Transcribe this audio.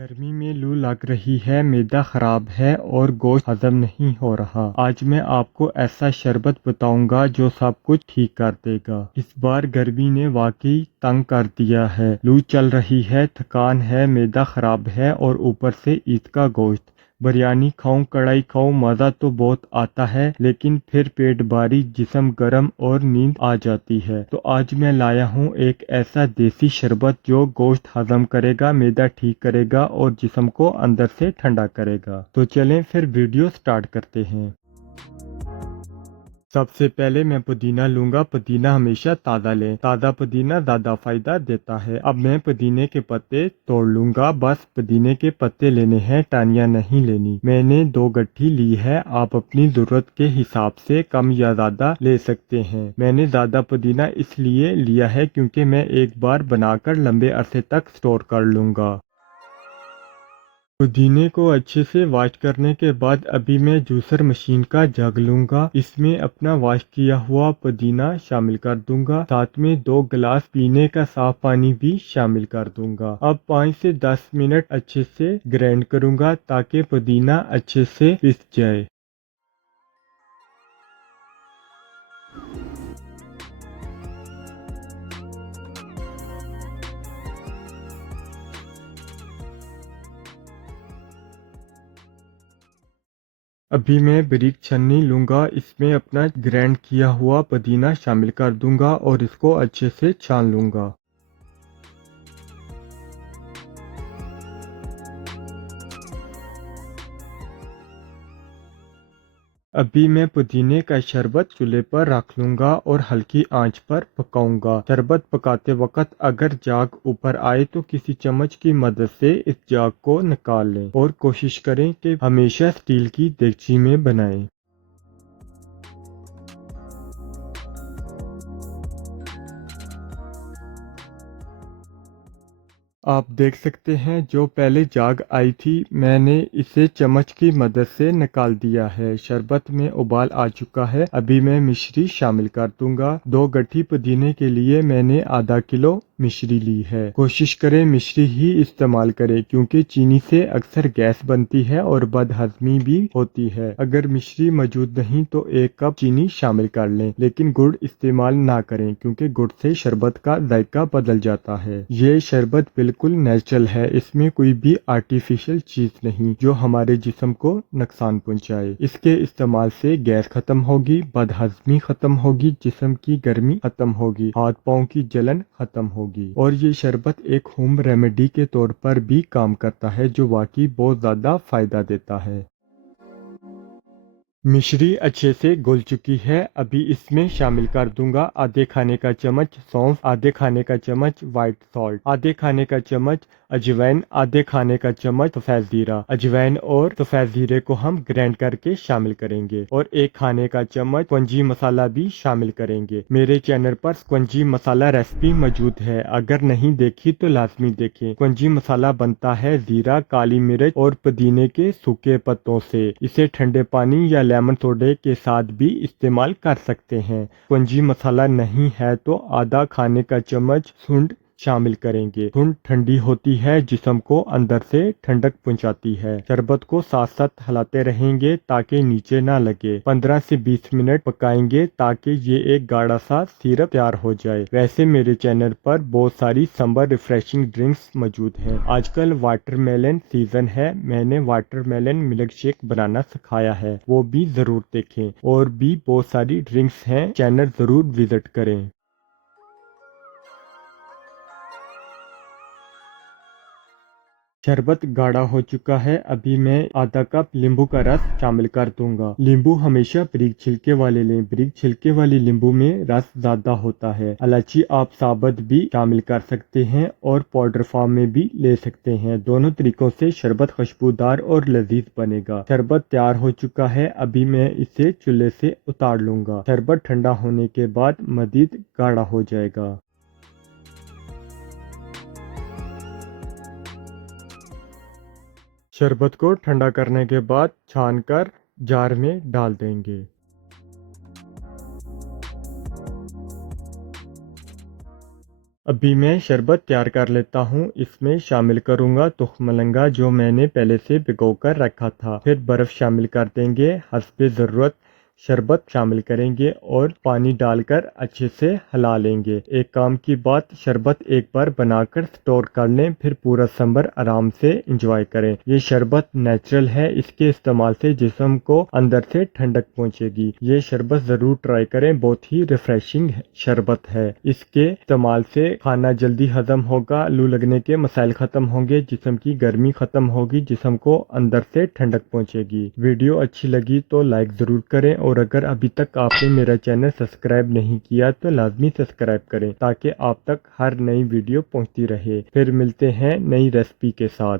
गर्मी में लू लग रही है, मैदा खराब है और गोश्त हजम नहीं हो रहा। आज मैं आपको ऐसा शरबत बताऊंगा जो सब कुछ ठीक कर देगा। इस बार गर्मी ने वाकई तंग कर दिया है। लू चल रही है, थकान है, मैदा खराब है और ऊपर से ईद का गोश्त। बिरयानी खाऊं, कढ़ाई खाऊं, मज़ा तो बहुत आता है, लेकिन फिर पेट भारी, जिस्म गर्म और नींद आ जाती है। तो आज मैं लाया हूँ एक ऐसा देसी शरबत जो गोश्त हजम करेगा, मैदा ठीक करेगा और जिस्म को अंदर से ठंडा करेगा। तो चलें फिर वीडियो स्टार्ट करते हैं। सबसे पहले मैं पुदीना लूंगा। पुदीना हमेशा ताज़ा लें, ताज़ा पुदीना ज़्यादा फायदा देता है। अब मैं पुदीने के पत्ते तोड़ लूंगा। बस पुदीने के पत्ते लेने हैं, टहनियाँ नहीं लेनी। मैंने 2 गट्ठी ली है। आप अपनी ज़रूरत के हिसाब से कम या ज़्यादा ले सकते हैं। मैंने ज़्यादा पुदीना इसलिए लिया है क्योंकि मैं एक बार बनाकर लंबे अरसे तक स्टोर कर लूंगा। पुदीने को अच्छे से वॉश करने के बाद अभी मैं जूसर मशीन का जग लूंगा। इसमें अपना वॉश किया हुआ पुदीना शामिल कर दूंगा। साथ में 2 गिलास पीने का साफ पानी भी शामिल कर दूंगा। अब 5 से 10 मिनट अच्छे से ग्राइंड करूंगा ताकि पुदीना अच्छे से पिस जाए। अभी मैं बारीक छन्नी लूंगा। इसमें अपना ग्राइंड किया हुआ पुदीना शामिल कर दूंगा और इसको अच्छे से छान लूंगा। अभी मैं पुदीने का शरबत चूल्हे पर रख लूंगा और हल्की आंच पर पकाऊंगा। शरबत पकाते वक्त अगर जाग ऊपर आए तो किसी चम्मच की मदद से इस जाग को निकाल लें और कोशिश करें कि हमेशा स्टील की देगची में बनाएं। आप देख सकते हैं जो पहले जाग आई थी, मैंने इसे चम्मच की मदद से निकाल दिया है। शरबत में उबाल आ चुका है। अभी मैं मिश्री शामिल कर दूंगा। 2 गट्ठी पुदीने के लिए मैंने आधा किलो मिश्री ली है। कोशिश करें मिश्री ही इस्तेमाल करें क्योंकि चीनी से अक्सर गैस बनती है और बदहजमी भी होती है। अगर मिश्री मौजूद नहीं तो 1 कप चीनी शामिल कर लें, लेकिन गुड़ इस्तेमाल ना करें क्योंकि गुड़ से शरबत का जायका बदल जाता है। ये शरबत बिल्कुल नेचुरल है, इसमें कोई भी आर्टिफिशियल चीज नहीं जो हमारे जिस्म को नुकसान पहुंचाए। इसके इस्तेमाल से गैस खत्म होगी, बदहजमी खत्म होगी, जिस्म की गर्मी खत्म होगी, हाथ पाँव की जलन खत्म होगी। और ये शरबत एक होम रेमेडी के तौर पर भी काम करता है जो वाकई बहुत ज्यादा फायदा देता है। मिश्री अच्छे से घुल चुकी है। अभी इसमें शामिल कर दूंगा आधे खाने का चम्मच सौंफ, आधे खाने का चम्मच व्हाइट सॉल्ट, आधे खाने का चम्मच अजवाइन, आधे खाने का चम्मच सफेद जीरा। अजवाइन और सफेद जीरे को हम ग्राइंड करके शामिल करेंगे और 1 खाने का चम्मच स्पंजी मसाला भी शामिल करेंगे। मेरे चैनल पर स्पंजी मसाला रेसिपी मौजूद है, अगर नहीं देखी तो लाजमी देखें। स्पंजी मसाला बनता है जीरा, काली मिर्च और पुदीने के सूखे पत्तों से। इसे ठंडे पानी या लेमन सोडे के साथ भी इस्तेमाल कर सकते हैं। स्पंजी मसाला नहीं है तो आधा खाने का चम्मच सूंड शामिल करेंगे। सूंड ठंडी होती है, जिस्म को अंदर से ठंडक पहुंचाती है। शरबत को साथ साथ हिलाते रहेंगे ताकि नीचे ना लगे। 15 से 20 मिनट पकाएंगे ताकि ये एक गाढ़ा सा सिरप तैयार हो जाए। वैसे मेरे चैनल पर बहुत सारी समर रिफ्रेशिंग ड्रिंक्स मौजूद हैं। आजकल वाटरमेलन सीजन है, मैंने वाटरमेलन मिल्क शेक बनाना सिखाया है, वो भी जरूर देखें। और भी बहुत सारी ड्रिंक्स हैं, चैनल जरूर विजिट करें। शरबत गाढ़ा हो चुका है। अभी मैं आधा कप नींबू का रस शामिल कर दूंगा। नींबू हमेशा बारीक छिलके वाले लें, बारीक छिलके वाले नींबू में रस ज्यादा होता है। इलायची आप साबुत भी शामिल कर सकते हैं और पाउडर फॉर्म में भी ले सकते हैं। दोनों तरीकों से शरबत खुशबूदार और लजीज बनेगा। शरबत तैयार हो चुका है। अभी मैं इसे चूल्हे से उतार लूंगा। शरबत ठंडा होने के बाद मजीद गाढ़ा हो जाएगा। शरबत को ठंडा करने के बाद छानकर जार में डाल देंगे। अभी मैं शरबत तैयार कर लेता हूँ। इसमें शामिल करूँगा तुखमलंगा जो मैंने पहले से भिगोकर रखा था। फिर बर्फ़ शामिल कर देंगे, हस्बे ज़रूरत शरबत शामिल करेंगे और पानी डालकर अच्छे से हिला लेंगे। एक काम की बात, शरबत एक बार बनाकर स्टोर कर लें, फिर पूरा समर आराम से इंजॉय करें। ये शरबत नेचुरल है, इसके इस्तेमाल से जिस्म को अंदर से ठंडक पहुँचेगी। ये शरबत ज़रूर ट्राई करें, बहुत ही रिफ्रेशिंग शरबत है। इसके इस्तेमाल से खाना जल्दी हजम होगा, लू लगने के मसाइल ख़त्म होंगे, जिस्म की गर्मी ख़त्म होगी, जिस्म को अंदर से ठंडक पहुँचेगी। वीडियो अच्छी लगी तो लाइक ज़रूर करें और अगर अभी तक आपने मेरा चैनल सब्सक्राइब नहीं किया तो लाजमी सब्सक्राइब करें ताकि आप तक हर नई वीडियो पहुंचती रहे। फिर मिलते हैं नई रेसिपी के साथ।